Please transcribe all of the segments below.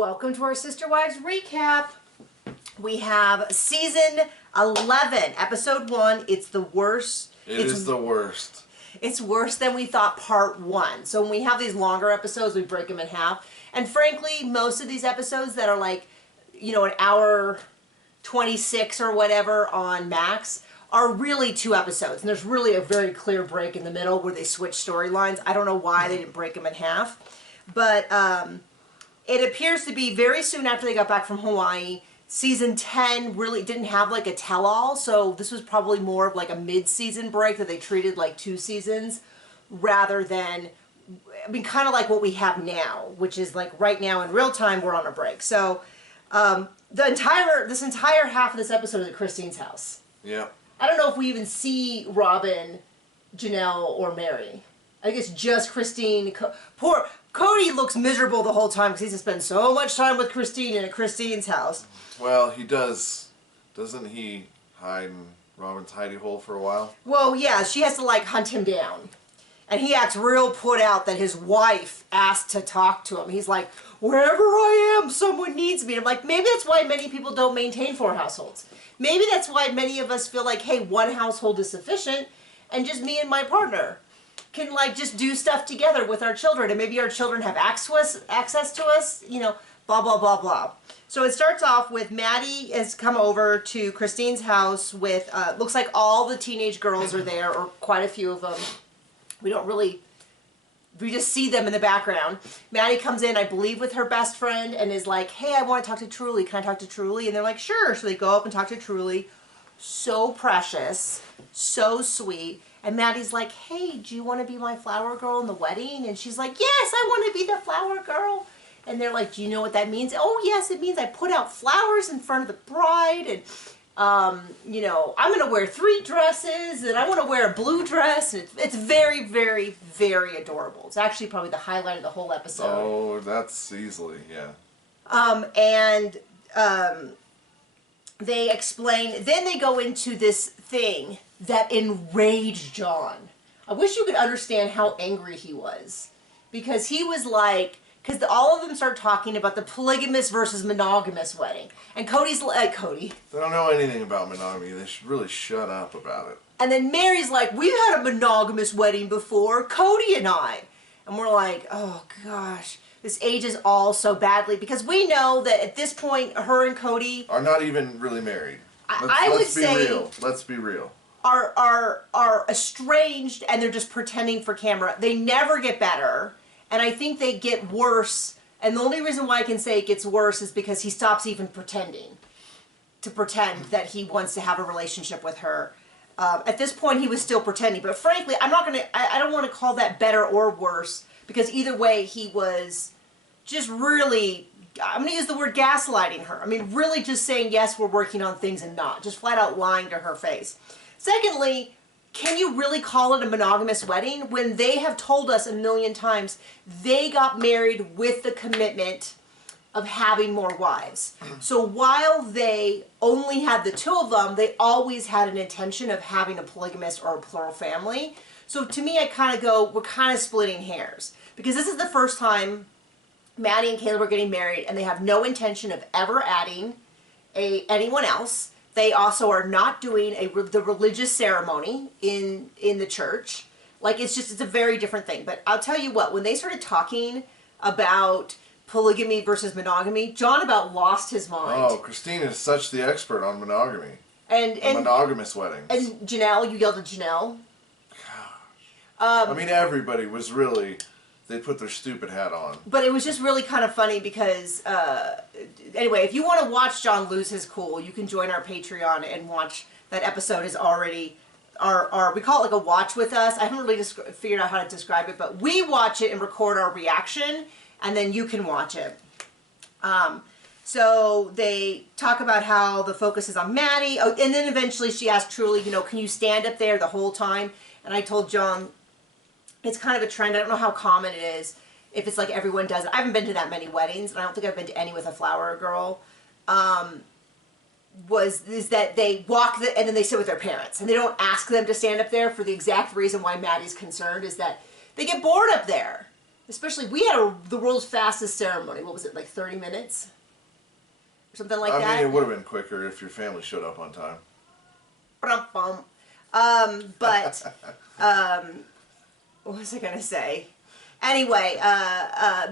Welcome to our Sister Wives recap. We have season 11, episode 1. It's the worst. It's the worst. It's worse than we thought, part 1. So when we have these longer episodes, we break them in half. And frankly, most of these episodes that are like, you know, an hour 26 or whatever on Max are really 2 episodes. And there's really a very clear break in the middle where they switch storylines. I don't know why they didn't break them in half. But it appears to be very soon after they got back from Hawaii. Season 10 really didn't have like a tell-all, so this was probably more of like a mid-season break that they treated like 2 seasons rather than, I mean, kind of like what we have now, which is like right now in real time we're on a break. So this entire half of this episode is at Christine's house. Yeah. I don't know if we even see Robin, Janelle, or Mary. I think it's just Christine. Poor Kody looks miserable the whole time because he's spent so much time with Christine and at Christine's house. Well, he does. Doesn't he hide in Robin's hidey hole for a while? Well, yeah, she has to like hunt him down. And he acts real put out that his wife asked to talk to him. He's like, wherever I am, someone needs me. And I'm like, maybe that's why many people don't maintain 4 households. Maybe that's why many of us feel like, hey, 1 household is sufficient and just me and my partner can like just do stuff together with our children, and maybe our children have access to us, you know, blah, blah, blah, blah. So it starts off with Maddie has come over to Christine's house with, looks like all the teenage girls are there, or quite a few of them. We just see them in the background. Maddie comes in, I believe, with her best friend and is like, hey, I want to talk to Truly. Can I talk to Truly? And they're like, sure. So they go up and talk to Truly. So precious, so sweet. And Maddie's like, hey, do you want to be my flower girl in the wedding? And she's like, yes, I want to be the flower girl. And they're like, do you know what that means? Oh, yes, it means I put out flowers in front of the bride. And, you know, I'm going to wear 3 dresses. And I want to wear a blue dress. And it's very, very, very adorable. It's actually probably the highlight of the whole episode. Oh, that's easily, yeah. They explain, then they go into this thing that enraged John. I wish you could understand how angry he was. Because he was like, because all of them start talking about the polygamous versus monogamous wedding. And Cody's like, Kody. They don't know anything about monogamy. They should really shut up about it. And then Mary's like, we've had a monogamous wedding before, Kody and I. And we're like, oh gosh. This ages all so badly, because we know that at this point, her and Kody are not even really married. Let's be real. Let's be real. Are estranged, and they're just pretending for camera. They never get better, and I think they get worse. And the only reason why I can say it gets worse is because he stops even pretending that he wants to have a relationship with her. At this point, he was still pretending, but frankly, I don't want to call that better or worse. Because either way, he was just really, I'm going to use the word gaslighting her. I mean, really just saying, yes, we're working on things and not. Just flat out lying to her face. Secondly, can you really call it a monogamous wedding when they have told us a million times they got married with the commitment of having more wives? So while they only had the 2 of them, they always had an intention of having a polygamous or a plural family. So to me, I kind of go, we're kind of splitting hairs. Because this is the first time Maddie and Caleb are getting married, and they have no intention of ever adding anyone else. They also are not doing the religious ceremony in the church. Like, it's a very different thing. But I'll tell you what, when they started talking about polygamy versus monogamy, John about lost his mind. Oh, Christine is such the expert on monogamy. And monogamous weddings. And Janelle, you yelled at Janelle. Gosh. I mean, everybody was really... They put their stupid hat on. But it was just really kind of funny because, anyway, if you want to watch John lose his cool, you can join our Patreon and watch. That episode is already, we call it like a watch with us. I haven't really figured out how to describe it, but we watch it and record our reaction, and then you can watch it. So they talk about how the focus is on Maddie, and then eventually she asked Truly, you know, can you stand up there the whole time? And I told John, it's kind of a trend. I don't know how common it is, if it's like everyone does it. I haven't been to that many weddings, and I don't think I've been to any with a flower girl. Is that they walk and then they sit with their parents, and they don't ask them to stand up there for the exact reason why Maddie's concerned, is that they get bored up there. Especially, we had the world's fastest ceremony. What was it, like 30 minutes? Or something like that? I mean, it would have been quicker if your family showed up on time. What was I going to say? Anyway,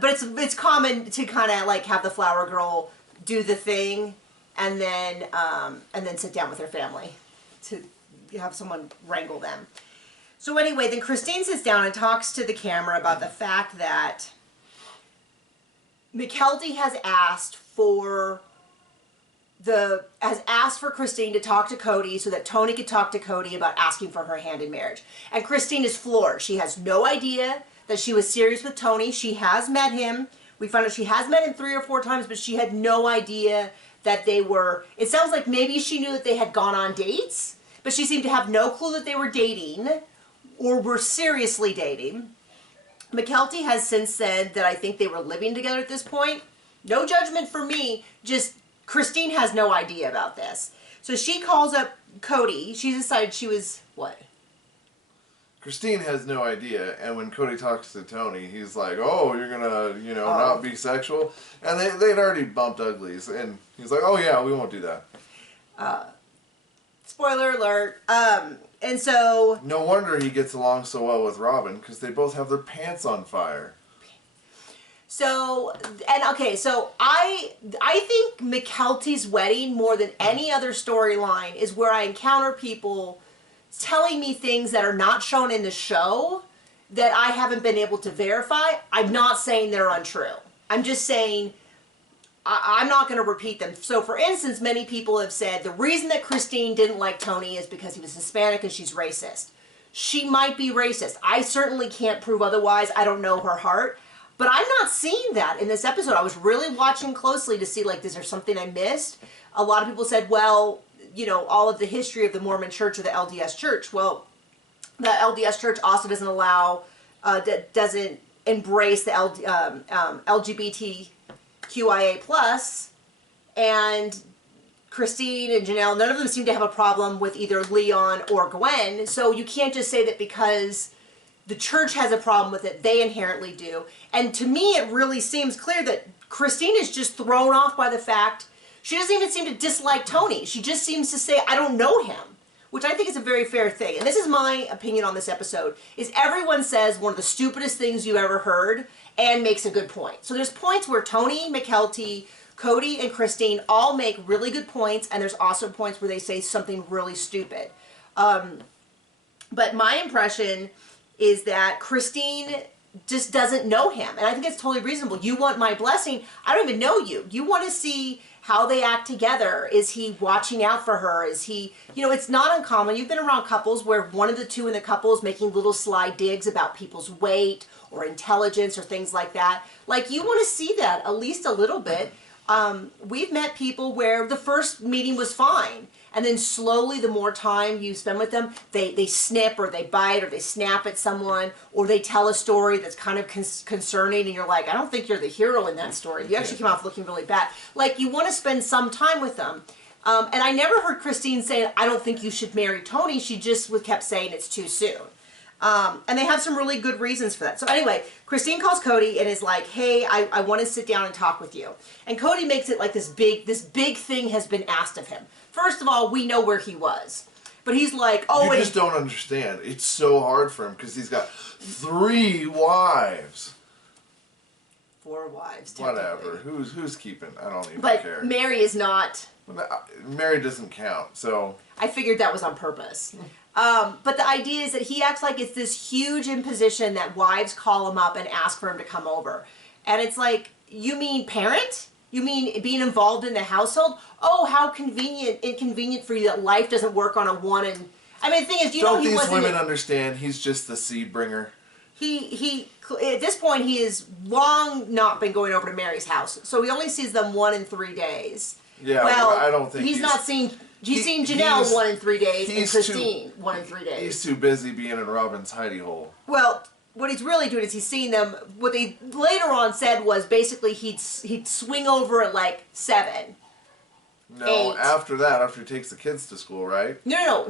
but it's common to kind of like have the flower girl do the thing and then sit down with her family to have someone wrangle them. So anyway, then Christine sits down and talks to the camera about the fact that Mykelti has asked for Christine to talk to Kody so that Tony could talk to Kody about asking for her hand in marriage. And Christine is floored. She has no idea that she was serious with Tony. She has met him. We found out she has met him 3 or 4 times, but she had no idea that they were, it sounds like maybe she knew that they had gone on dates, but she seemed to have no clue that they were dating or were seriously dating. Mykelti has since said that I think they were living together at this point. No judgment for me, just Christine has no idea about this. So she calls up Kody. She decided she was, what? Christine has no idea, and when Kody talks to Tony, he's like, oh, you're gonna, not be sexual? And they'd already bumped uglies, and he's like, oh yeah, we won't do that. Spoiler alert. And so... No wonder he gets along so well with Robin, because they both have their pants on fire. So, so I think Mykelti's wedding, more than any other storyline, is where I encounter people telling me things that are not shown in the show that I haven't been able to verify. I'm not saying they're untrue. I'm just saying I'm not going to repeat them. So, for instance, many people have said the reason that Christine didn't like Tony is because he was Hispanic and she's racist. She might be racist. I certainly can't prove otherwise. I don't know her heart. But I'm not seeing that in this episode. I was really watching closely to see, like, is there something I missed? A lot of people said, well, all of the history of the Mormon Church or the LDS Church. Well, the LDS Church also doesn't allow, doesn't embrace the LGBTQIA+, and Christine and Janelle, none of them seem to have a problem with either Leon or Gwen, so you can't just say that because the church has a problem with it, they inherently do. And to me, it really seems clear that Christine is just thrown off by the fact she doesn't even seem to dislike Tony. She just seems to say, I don't know him, which I think is a very fair thing. And this is my opinion on this episode, is everyone says one of the stupidest things you've ever heard and makes a good point. So there's points where Tony, Mykelti, Kody, and Christine all make really good points, and there's also points where they say something really stupid. But my impression is that Christine just doesn't know him. And I think it's totally reasonable. You want my blessing. I don't even know you. You want to see how they act together. Is he watching out for her? Is he, it's not uncommon. You've been around couples where one of the two in the couple is making little sly digs about people's weight or intelligence or things like that. Like, you want to see that at least a little bit. We've met people where the first meeting was fine. And then slowly, the more time you spend with them, they snip or they bite or they snap at someone or they tell a story that's kind of concerning and you're like, I don't think you're the hero in that story. You actually came off looking really bad. Like, you want to spend some time with them. And I never heard Christine say, I don't think you should marry Tony. She just kept saying it's too soon. And they have some really good reasons for that. So anyway, Christine calls Kody and is like, hey, I want to sit down and talk with you. And Kody makes it like this big thing has been asked of him. First of all, we know where he was. But he's like, oh, you just don't understand. It's so hard for him because he's got 3 wives. 4 wives, whatever. Who's keeping? I don't even care. But Mary is not. Mary doesn't count, so. I figured that was on purpose. But the idea is that he acts like it's this huge imposition that wives call him up and ask for him to come over. And it's like, you mean parent? You mean being involved in the household? Oh, how inconvenient for you that life doesn't work on a one and... I mean, the thing is, don't these women understand he's just the seed bringer? He at this point, he has long not been going over to Mary's house. So he only sees them 1 in 3 days. Yeah, well, I don't think he's not seen... He's seen Janelle 1 in 3 days and Christine 1 in 3 days. He's too busy being in Robin's hidey hole. Well, what he's really doing is he's seeing them. What they later on said was basically he'd swing over at like 7 No, 8. after that, after he takes the kids to school, right? No.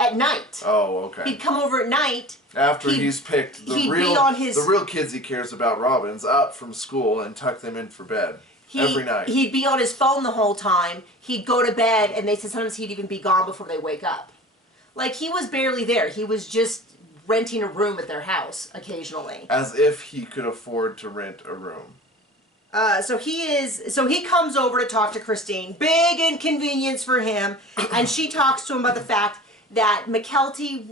At night. Oh, okay. He'd come over at night. After he's picked the real kids he cares about, Robin's, up from school and tuck them in for bed every night. He'd be on his phone the whole time. He'd go to bed, and they said sometimes he'd even be gone before they wake up. Like, he was barely there. He was just renting a room at their house occasionally. As if he could afford to rent a room. So he comes over to talk to Christine. Big inconvenience for him. And she talks to him about the fact that Mykelti,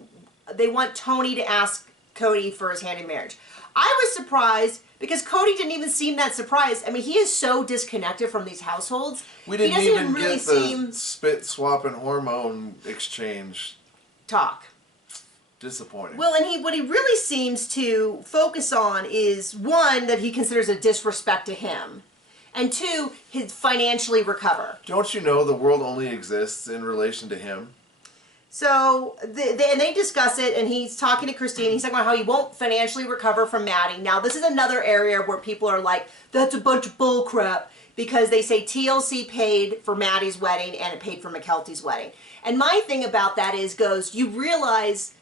they want Tony to ask Kody for his hand in marriage. I was surprised because Kody didn't even seem that surprised. I mean, he is so disconnected from these households. We didn't even get the spit swap and hormone exchange talk. Disappointing. Well, and what he really seems to focus on is, one, that he considers a disrespect to him, and two, his financially recover. Don't you know the world only exists in relation to him? So, they discuss it, and he's talking to Christine. He's talking about how he won't financially recover from Maddie. Now, this is another area where people are like, that's a bunch of bull crap, because they say TLC paid for Maddie's wedding and it paid for Mykelti's wedding. And my thing about that is, you realize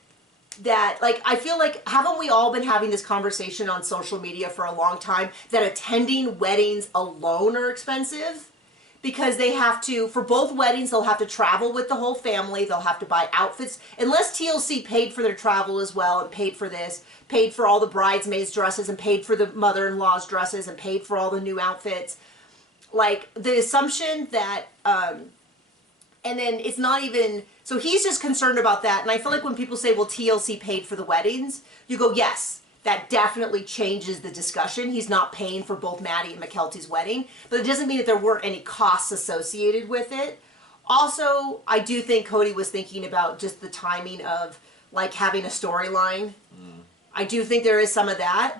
that, like, I feel like, haven't we all been having this conversation on social media for a long time, that attending weddings alone are expensive? Because they have to, for both weddings, they'll have to travel with the whole family, they'll have to buy outfits, unless TLC paid for their travel as well, and paid for this, paid for all the bridesmaids' dresses, and paid for the mother-in-law's dresses, and paid for all the new outfits. Like, the assumption that, and then it's not even, so he's just concerned about that. And I feel like when people say, well, TLC paid for the weddings, you go, yes, that definitely changes the discussion. He's not paying for both Maddie and Mykelti's wedding, but it doesn't mean that there weren't any costs associated with it. Also, I do think Kody was thinking about just the timing of, like, having a storyline. I do think there is some of that.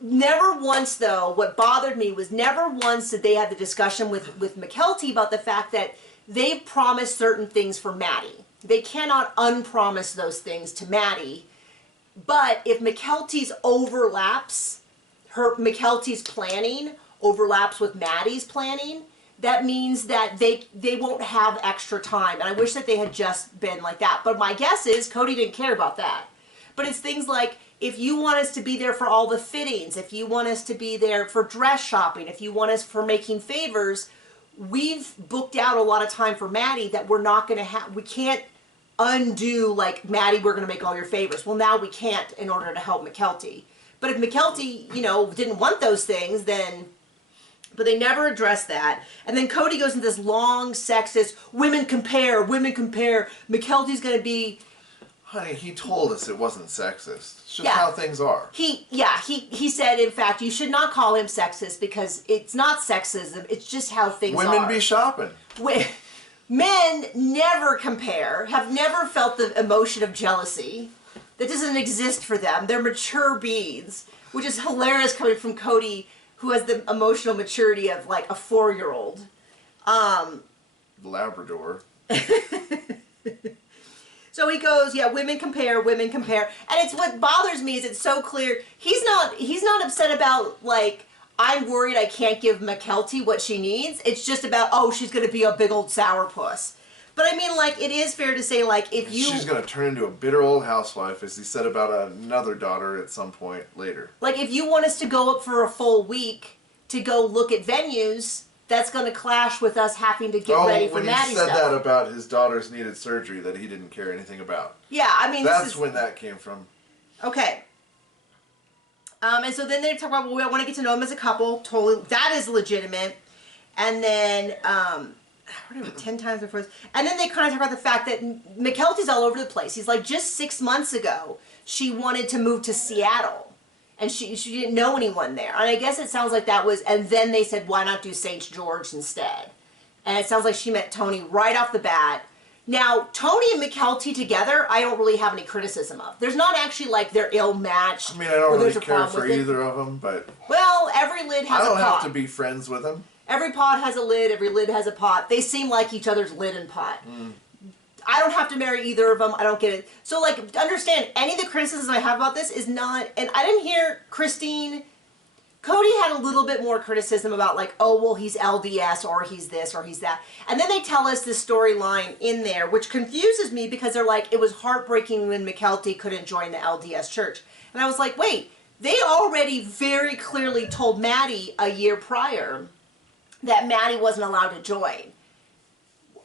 Never once, though, what bothered me was never once did they have the discussion with Mykelti about the fact that they've promised certain things for Maddie. They cannot unpromise those things to Maddie. But if Mykelti's planning overlaps with Maddie's planning, that means that they won't have extra time. And I wish that they had just been like that. But my guess is Kody didn't care about that. But it's things like, if you want us to be there for all the fittings, if you want us to be there for dress shopping, if you want us for making favors, we've booked out a lot of time for Maddie that we're not going to have. We can't undo, like, Maddie, we're going to make all your favors. Well, now we can't in order to help Mykelti. But if Mykelti, didn't want those things, then, but they never addressed that. And then Kody goes into this long, sexist, women compare, Mykelti's going to be... Honey, he told us it wasn't sexist. It's just how things are. He said, in fact, you should not call him sexist because it's not sexism. It's just how things are. Women be shopping. Men never compare, have never felt the emotion of jealousy. That doesn't exist for them. They're mature beings, which is hilarious coming from Kody, who has the emotional maturity of, like, a 4-year-old. Labrador. So he goes, women compare. And it's what bothers me is it's so clear. He's not upset about, like, I'm worried I can't give Mykelti what she needs. It's just about, oh, she's going to be a big old sourpuss. But I mean, like, it is fair to say, like, if you... She's going to turn into a bitter old housewife, as he said about another daughter at some point later. Like, if you want us to go up for a full week to go look at venues, that's going to clash with us having to get ready for Maddie stuff. When he said that about his daughter's needed surgery that he didn't care anything about. Yeah, I mean, that's when that came from. Okay. And so then they talk about, well, I want to get to know them as a couple. Totally, that is legitimate. And then, 10 times before. And then they kind of talk about the fact that Mykelti's all over the place. He's like, just 6 months ago, she wanted to move to Seattle. And she didn't know anyone there. And I guess it sounds like that was, and then they said, why not do St. George instead? And it sounds like she met Tony right off the bat. Now, Tony and Mykelti together, I don't really have any criticism of. There's not actually, like, they're ill-matched. I mean, I don't really care for either of them, but... Well, every lid has a pot. I don't have to be friends with them. Every pot has a lid, every lid has a pot. They seem like each other's lid and pot. I don't have to marry either of them. I don't get it. So, like, understand, any of the criticisms I have about this is not... And I didn't hear Christine Kody had a little bit more criticism about like, oh, well, he's LDS or he's this or he's that. And then they tell us this storyline in there, which confuses me because they're like, it was heartbreaking when Mykelti couldn't join the LDS church. And I was like, wait, they already very clearly told Maddie a year prior that Maddie wasn't allowed to join.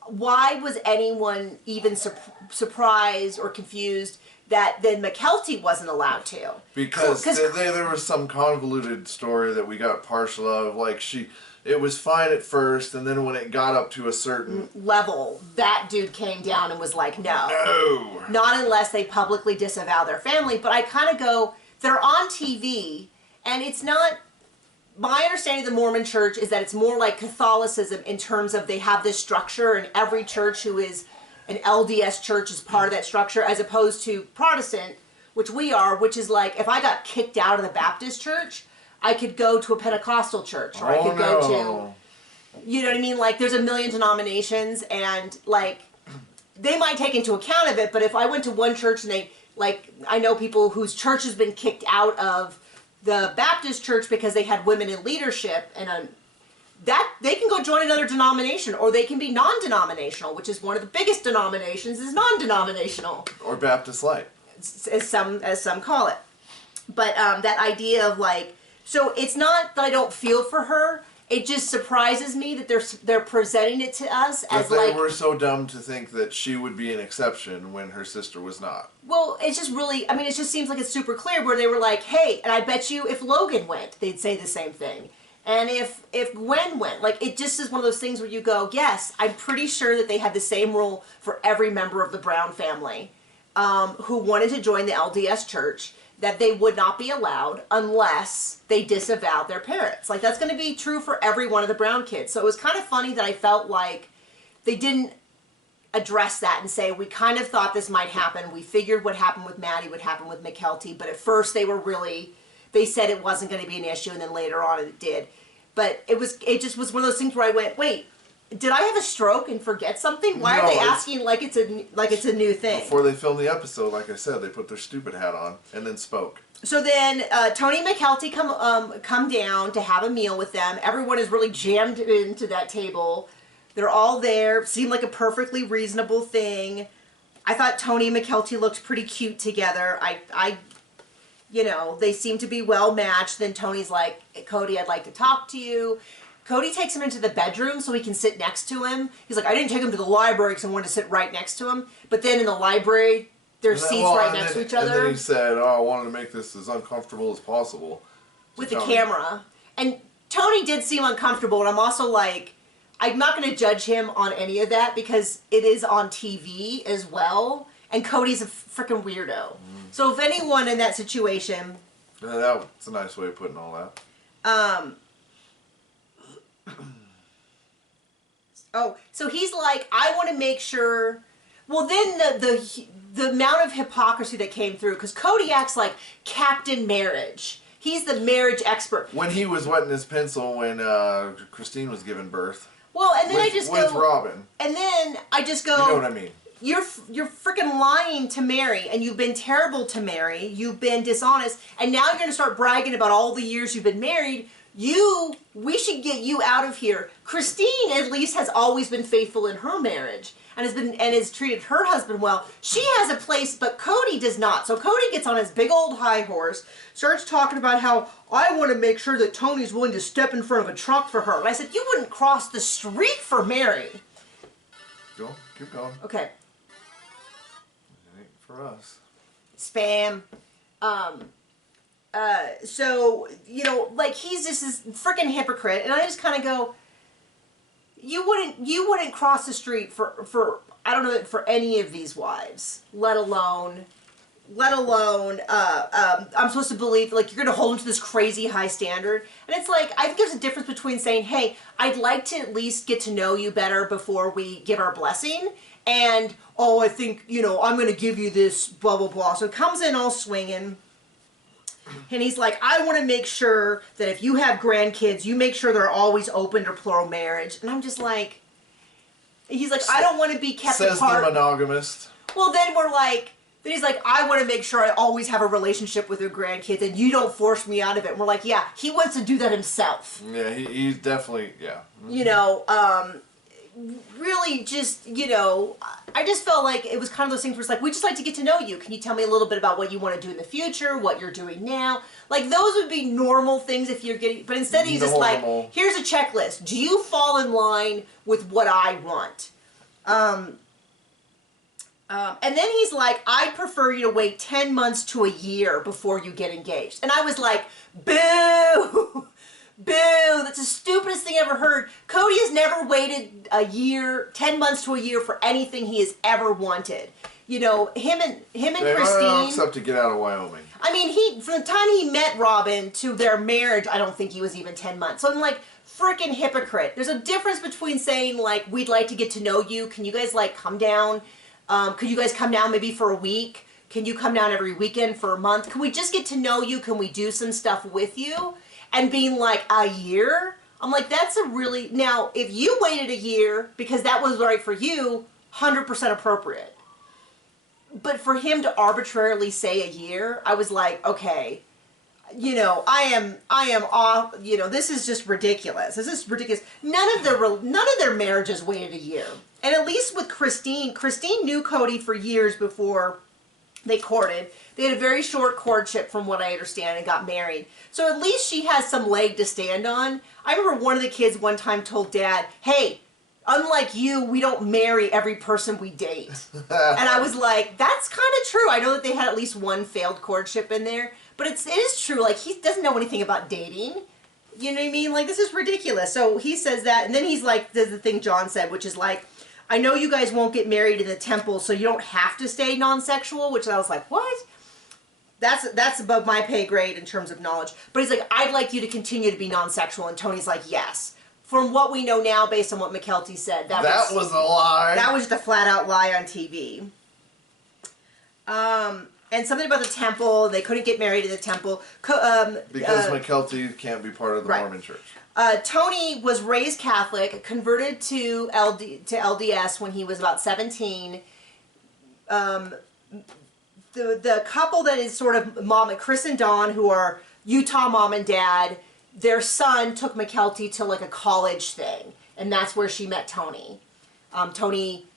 Why was anyone even surprised or confused that then Mykelti wasn't allowed to? Because there was some convoluted story that we got partial of. Like, it was fine at first, and then when it got up to a certain level, that dude came down and was like, no. No. Not unless they publicly disavow their family. But I kind of go, they're on TV, and it's not... My understanding of the Mormon church is that it's more like Catholicism in terms of they have this structure, and every church who is an LDS church is part of that structure, as opposed to Protestant, which we are, which is like, if I got kicked out of the Baptist church, I could go to a Pentecostal church, or I could go to, you know what I mean? Like, there's a million denominations, and like, they might take into account of it, but if I went to one church and they, like, I know people whose church has been kicked out of the Baptist church because they had women in leadership, and that they can go join another denomination, or they can be non-denominational, which is one of the biggest denominations is non-denominational, or Baptist Light, as some call it. But that idea of like, so it's not that I don't feel for her. It just surprises me that they're presenting it to us as they like... were so dumb to think that she would be an exception when her sister was not. Well, it's just really... I mean, it just seems like it's super clear where they were like, hey, and I bet you if Logan went, they'd say the same thing. And if Gwen went, like, it just is one of those things where you go, yes, I'm pretty sure that they had the same rule for every member of the Brown family who wanted to join the LDS church, that they would not be allowed unless they disavowed their parents. Like, that's going to be true for every one of the Brown kids. So it was kind of funny that I felt like they didn't address that and say, we kind of thought this might happen. We figured what happened with Maddie would happen with Mykelti, but at first they said it wasn't going to be an issue, and then later on it did. But it just was one of those things where I went, wait, did I have a stroke and forget something? Why are they asking like it's a new thing? Before they filmed the episode, like I said, they put their stupid hat on and then spoke. So then Tony and Mykelti come down to have a meal with them. Everyone is really jammed into that table. They're all there. Seemed like a perfectly reasonable thing. I thought Tony and Mykelti looked pretty cute together. You know, they seem to be well matched. Then Tony's like, Kody, I'd like to talk to you. Kody takes him into the bedroom so he can sit next to him. He's like, I didn't take him to the library because I wanted to sit right next to him. But then in the library, there's seats right next to each other. And then he said, oh, I wanted to make this as uncomfortable as possible. With the camera. And Tony did seem uncomfortable, and I'm also like, I'm not going to judge him on any of that because it is on TV as well. And Cody's a freaking weirdo. So if anyone in that situation... That's a nice way of putting all that. Oh, so he's like, I want to make sure... Well, then the amount of hypocrisy that came through, because Kody acts like Captain Marriage. He's the marriage expert. When he was wetting his pencil when Christine was giving birth. Well, and then with Robin. And then I just go... You know what I mean. You're freaking lying to Mary, and you've been terrible to Mary. You've been dishonest, and now you're going to start bragging about all the years you've been married. We should get you out of here. Christine, at least, has always been faithful in her marriage and has treated her husband well. She has a place, but Kody does not. So Kody gets on his big old high horse, starts talking about how I want to make sure that Tony's willing to step in front of a truck for her. And I said, you wouldn't cross the street for Mary. Go, keep going. Okay. It ain't for us. Spam. So, you know, like, he's just this freaking hypocrite, and I just kind of go, you wouldn't cross the street for I don't know, for any of these wives, let alone, I'm supposed to believe, like, you're going to hold them to this crazy high standard, and it's like, I think there's a difference between saying, hey, I'd like to at least get to know you better before we give our blessing, and, oh, I think, you know, I'm going to give you this, blah, blah, blah, so it comes in all swinging. And he's like, I want to make sure that if you have grandkids, you make sure they're always open to plural marriage. And I'm just like, he's like, I don't want to be kept apart. Says the monogamist. Well, then we're like, Then he's like, I want to make sure I always have a relationship with your grandkids and you don't force me out of it. And we're like, yeah, he wants to do that himself. Yeah, he's definitely, yeah. You know, really just, you know, I just felt like it was kind of those things where it's like, we just like to get to know you. Can you tell me a little bit about what you want to do in the future, what you're doing now? Like, those would be normal things if you're getting, but instead he's just like, here's a checklist. Do you fall in line with what I want? And then he's like, I'd prefer you to wait 10 months to a year before you get engaged. And I was like, boo! Boo! That's the stupidest thing I ever heard. Kody has never waited a year, 10 months to a year for anything he has ever wanted. You know, him and Christine. Except to get out of Wyoming. I mean, from the time he met Robin to their marriage, I don't think he was even 10 months. So I'm like, freaking hypocrite. There's a difference between saying, like, we'd like to get to know you. Can you guys, like, come down? Could you guys come down maybe for a week? Can you come down every weekend for a month? Can we just get to know you? Can we do some stuff with you? And being like, a year? I'm like, that's a really... Now, if you waited a year because that was right for you, 100% appropriate. But for him to arbitrarily say a year, I was like, okay, you know, I am off, you know, this is just ridiculous. This is ridiculous. None of their marriages waited a year. And at least with Christine knew Kody for years before they courted. They had a very short courtship from what I understand and got married. So at least she has some leg to stand on. I remember one of the kids one time told Dad, hey, unlike you, we don't marry every person we date. And I was like, that's kind of true. I know that they had at least one failed courtship in there. But it is true. Like, he doesn't know anything about dating. You know what I mean? Like, this is ridiculous. So he says that. And then he's like, there's the thing John said, which is like, I know you guys won't get married in the temple, so you don't have to stay non-sexual, which I was like, what? That's above my pay grade in terms of knowledge. But he's like, I'd like you to continue to be non-sexual. And Tony's like, yes. From what we know now, based on what Mykelti said, that was a lie. That was just a flat-out lie on TV. And something about the temple, they couldn't get married in the temple. Because Mykelti can't be part of the Mormon church. Tony was raised Catholic, converted to LDS when he was about 17. The couple that is sort of mom, Chris and Dawn, who are Utah mom and dad, their son took Mykelti to like a college thing, and that's where she met Tony. Tony,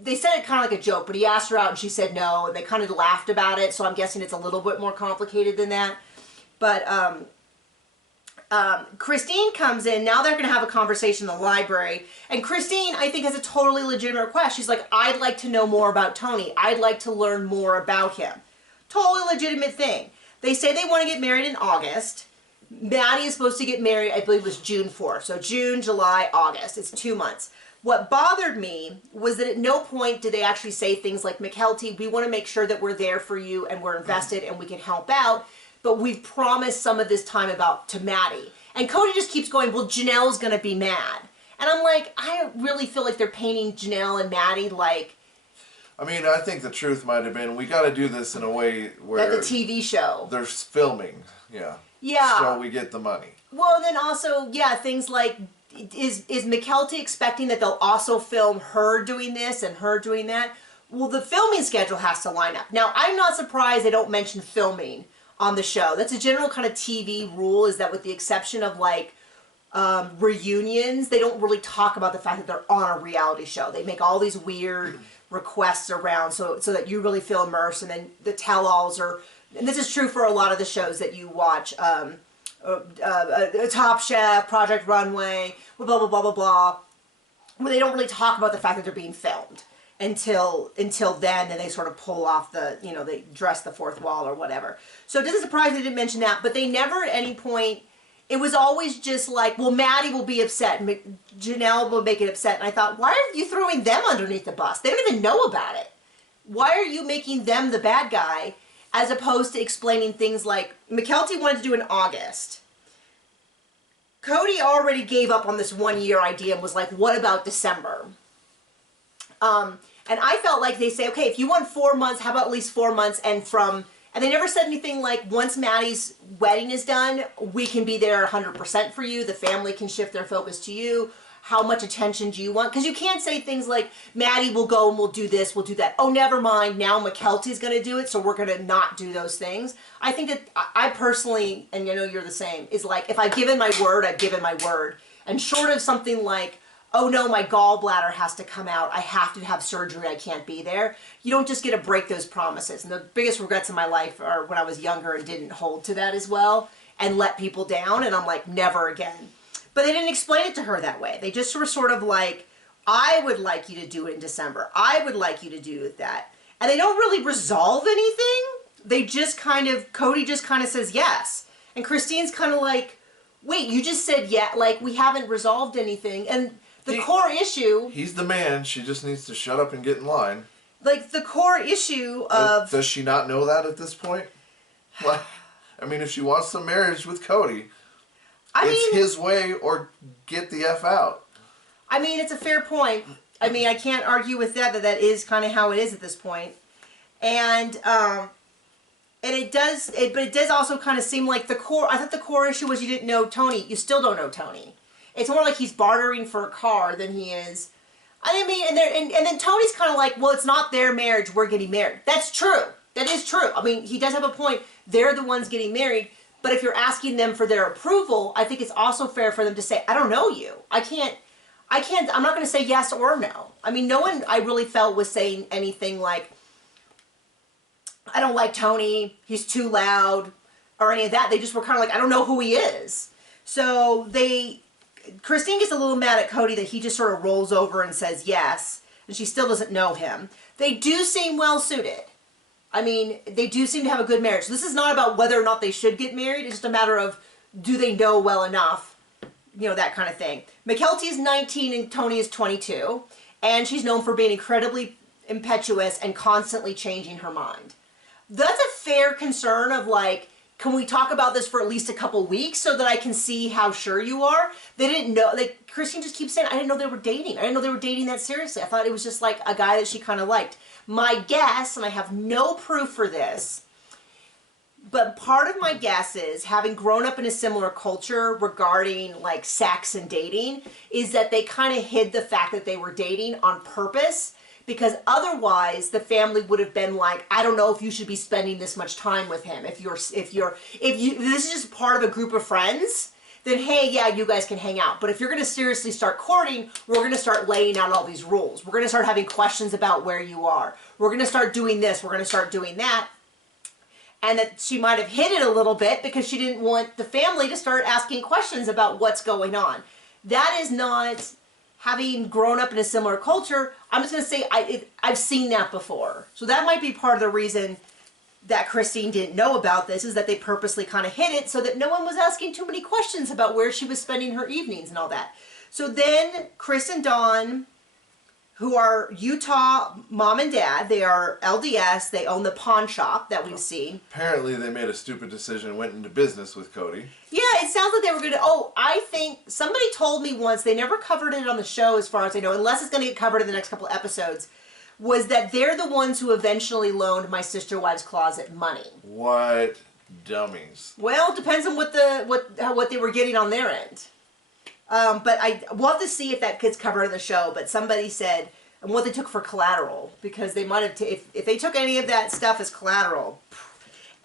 they said it kind of like a joke, but he asked her out and she said no, and they kind of laughed about it, so I'm guessing it's a little bit more complicated than that. But Christine comes in, now they're going to have a conversation in the library, and Christine, I think, has a totally legitimate request. She's like, I'd like to know more about Tony. I'd like to learn more about him. Totally legitimate thing. They say they want to get married in August. Maddie is supposed to get married, I believe it was June 4th. So June, July, August. It's 2 months. What bothered me was that at no point did they actually say things like, Mykelti, we want to make sure that we're there for you and we're invested and we can help out, but we've promised some of this time to Maddie. And Kody just keeps going, well, Janelle's going to be mad. And I'm like, I really feel like they're painting Janelle and Maddie like... I mean, I think the truth might have been, we got to do this in a way where... Like a TV show. They're filming, yeah. Yeah. So we get the money. Well, and then also, yeah, things like... Is Mykelti expecting that they'll also film her doing this and her doing that? Well, the filming schedule has to line up. Now, I'm not surprised they don't mention filming on the show. That's a general kind of TV rule, is that with the exception of like reunions, they don't really talk about the fact that they're on a reality show. They make all these weird requests around so that you really feel immersed, and then the tell-alls are, and this is true for a lot of the shows that you watch, Top Chef, Project Runway, blah, blah, blah, blah, blah, where they don't really talk about the fact that they're being filmed until then they sort of pull off the, you know, they dress the fourth wall or whatever. So it doesn't surprise me they didn't mention that, but they never at any point, it was always just like, well, Maddie will be upset, Janelle will make it upset, and I thought, why are you throwing them underneath the bus? They don't even know about it. Why are you making them the bad guy, as opposed to explaining things like, Mykelti wanted to do in August. Kody already gave up on this 1 year idea and was like, what about December? And I felt like they say, okay, if you want 4 months, how about at least 4 months? And they never said anything like, once Maddie's wedding is done, we can be there 100% for you. The family can shift their focus to you. how much attention do you want? Because you can't say things like, Maddie will go and we'll do this, we'll do that. Oh, never mind, now Mykelti's going to do it, so we're going to not do those things. I think that I personally, and I know you're the same, is like, if I've given my word, I've given my word. And short of something like, oh no, my gallbladder has to come out, I have to have surgery, I can't be there, you don't just get to break those promises. And the biggest regrets in my life are when I was younger and didn't hold to that as well and let people down, and I'm like, never again. But they didn't explain it to her that way. They just were sort of like, I would like you to do it in December, I would like you to do that. And they don't really resolve anything. They just kind of, Kody just kind of says yes. And Christine's kind of like, wait, you just said yeah, like we haven't resolved anything. And the core issue... He's the man. She just needs to shut up and get in line. Like, the core issue of... Does she not know that at this point? Well, I mean, if she wants some marriage with Kody, it's his way or get the F out. I mean, it's a fair point. I mean, I can't argue with that that is kind of how it is at this point. And it does... but it does also kind of seem like the core... I thought the core issue was you didn't know Tony. You still don't know Tony. It's more like he's bartering for a car than he is. I mean, and then Tony's kind of like, well, it's not their marriage, we're getting married. That's true. That is true. I mean, he does have a point. They're the ones getting married. But if you're asking them for their approval, I think it's also fair for them to say, I don't know you. I'm not going to say yes or no. I mean, no one I really felt was saying anything like, I don't like Tony, he's too loud, or any of that. They just were kind of like, I don't know who he is. So Christine gets a little mad at Kody that he just sort of rolls over and says yes, and she still doesn't know him. They do seem well suited. I mean, they do seem to have a good marriage. So this is not about whether or not they should get married. It's just a matter of, do they know well enough? You know, that kind of thing. Mykelti is 19 and Tony is 22, and she's known for being incredibly impetuous and constantly changing her mind. That's a fair concern of like, can we talk about this for at least a couple weeks so that I can see how sure you are? They didn't know, like, Christine just keeps saying, I didn't know they were dating. I didn't know they were dating that seriously. I thought it was just like a guy that she kind of liked. My guess, and I have no proof for this, but part of my guess is, having grown up in a similar culture regarding like sex and dating, is that they kind of hid the fact that they were dating on purpose. Because otherwise, the family would have been like, I don't know if you should be spending this much time with him. If this is just part of a group of friends, then hey, yeah, you guys can hang out. But if you're going to seriously start courting, we're going to start laying out all these rules. We're going to start having questions about where you are. We're going to start doing this. We're going to start doing that. And that she might have hid it a little bit because she didn't want the family to start asking questions about what's going on. That is not... Having grown up in a similar culture, I'm just going to say I've seen that before. So that might be part of the reason that Christine didn't know about this, is that they purposely kind of hid it so that no one was asking too many questions about where she was spending her evenings and all that. So then Chris and Dawn, who are Utah mom and dad, they are LDS, they own the pawn shop that we've seen. Apparently they made a stupid decision and went into business with Kody. Yeah, it sounds like they were going to... Oh, I think... Somebody told me once, they never covered it on the show as far as I know, unless it's going to get covered in the next couple episodes, was that they're the ones who eventually loaned My Sister Wives Closet money. What dummies. Well, it depends on what they were getting on their end. But we'll have to see if that gets covered in the show, but somebody said... And what they took for collateral, because they might have... if they took any of that stuff as collateral...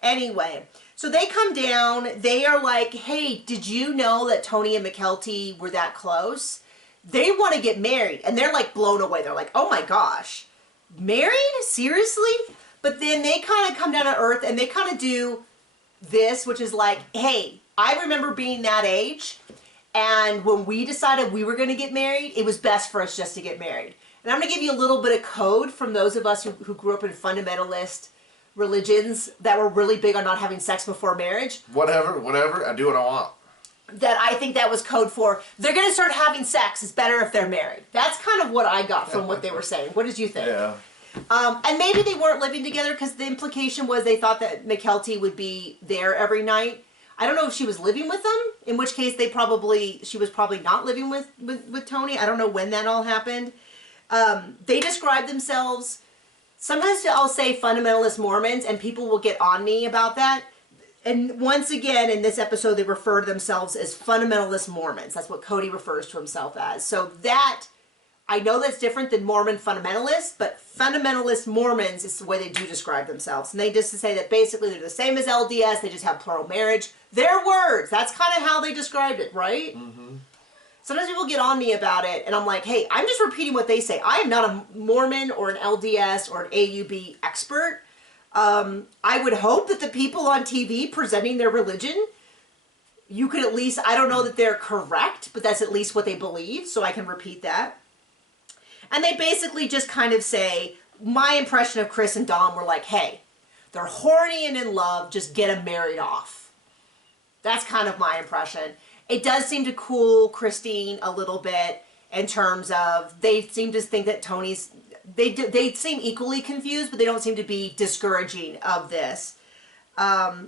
Anyway... So they come down, they are like, hey, did you know that Tony and Mykelti were that close? They want to get married, and they're like blown away. They're like, oh my gosh, married? Seriously? But then they kind of come down to earth, and they kind of do this, which is like, hey, I remember being that age, and when we decided we were going to get married, it was best for us just to get married. And I'm going to give you a little bit of code from those of us who grew up in fundamentalist religions that were really big on not having sex before marriage. Whatever, I do what I want. That I think that was code for, they're going to start having sex, it's better if they're married. That's kind of what I got from what they were saying. What did you think? Yeah. And maybe they weren't living together because the implication was they thought that Mykelti would be there every night. I don't know if she was living with them, in which case she was probably not living with Tony. I don't know when that all happened. They describe themselves... Sometimes I'll say fundamentalist Mormons, and people will get on me about that. And once again, in this episode, they refer to themselves as fundamentalist Mormons. That's what Kody refers to himself as. So that, I know that's different than Mormon fundamentalists, but fundamentalist Mormons is the way they do describe themselves. And they just say that basically they're the same as LDS, they just have plural marriage. Their words, that's kind of how they described it, right? Mm-hmm. Sometimes people get on me about it, and I'm like, hey, I'm just repeating what they say. I am not a Mormon or an LDS or an AUB expert. I would hope that the people on TV presenting their religion, you could at least, I don't know that they're correct, but that's at least what they believe, so I can repeat that. And they basically just kind of say, my impression of Chris and Dom were like, hey, they're horny and in love, just get them married off. That's kind of my impression. It does seem to cool Christine a little bit in terms of, they seem to think that Tony's, they seem equally confused, but they don't seem to be discouraging of this. Yeah.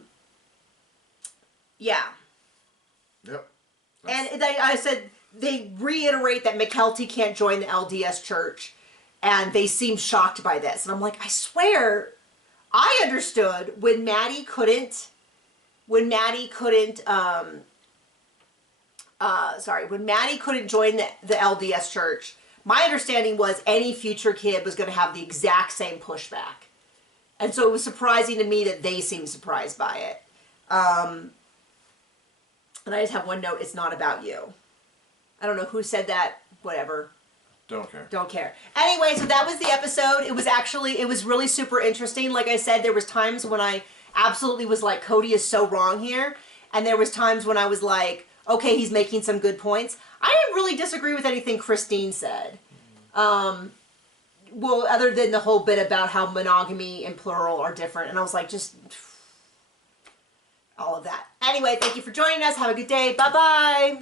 Yep. And I said, they reiterate that Mykelti can't join the LDS church, and they seem shocked by this. And I'm like, I swear, I understood when Maddie couldn't join the LDS church, my understanding was any future kid was going to have the exact same pushback. And so it was surprising to me that they seemed surprised by it. And I just have one note, it's not about you. I don't know who said that, whatever. Don't care. Don't care. Anyway, so that was the episode. It was really super interesting. Like I said, there was times when I absolutely was like, Kody is so wrong here. And there was times when I was like, okay, he's making some good points. I didn't really disagree with anything Christine said. Well, other than the whole bit about how monogamy and plural are different. And I was like, just all of that. Anyway, thank you for joining us. Have a good day. Bye-bye.